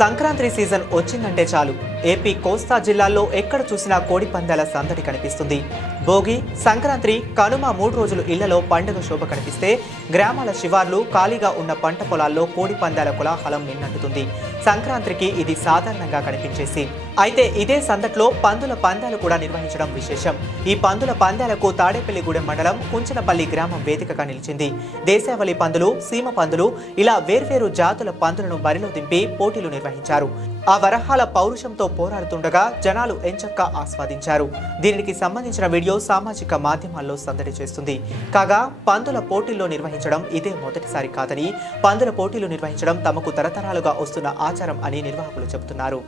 Sankranti season వచ్చిందంటే చాలు AP కోస్తా జిల్లాల్లో ఎక్కడ చూసినా కోడి పందాల సందడి కనిపిస్తుంది. భోగి, సంక్రాంతి, కనుమ 3 రోజులు ఇళ్లలో పండుగ శోభ కనిపిస్తే గ్రామాల శివార్లు ఖాళీగా ఉన్న పంట పొలాల్లో కోడి పందాల కోలాహలం నిన్నట్టుతుంది. సంక్రాంతికి ఇది సాధారణంగా కనిపించే సీన్. అయితే ఇదే సందట్లో పందుల పందాలు కూడా నిర్వహించడం విశేషం. ఈ పందుల పందాలకు తాడేపల్లిగూడెం మండలం కుంచనపల్లి గ్రామం వేదికగా నిలిచింది. దేశావళి పందులు, సీమ పందులు ఇలా వేర్వేరు జాతుల పందులను బరిలో దింపి పోటీలు నిర్వహించారు. ఆ వరహాల పౌరుషంతో పోరాడుతుండగా జనాలు ఎంచక్కా ఆస్వాదించారు. దీనికి సంబంధించిన వీడియో సామాజిక మాధ్యమాల్లో సందడి చేస్తుంది. కాగా పందుల పోటీల్లో నిర్వహించడం ఇదే మొదటిసారి కాదని, పందుల పోటీలు నిర్వహించడం తమకు తరతరాలుగా వస్తున్న ఆచారం అని నిర్వాహకులు చెబుతున్నారు.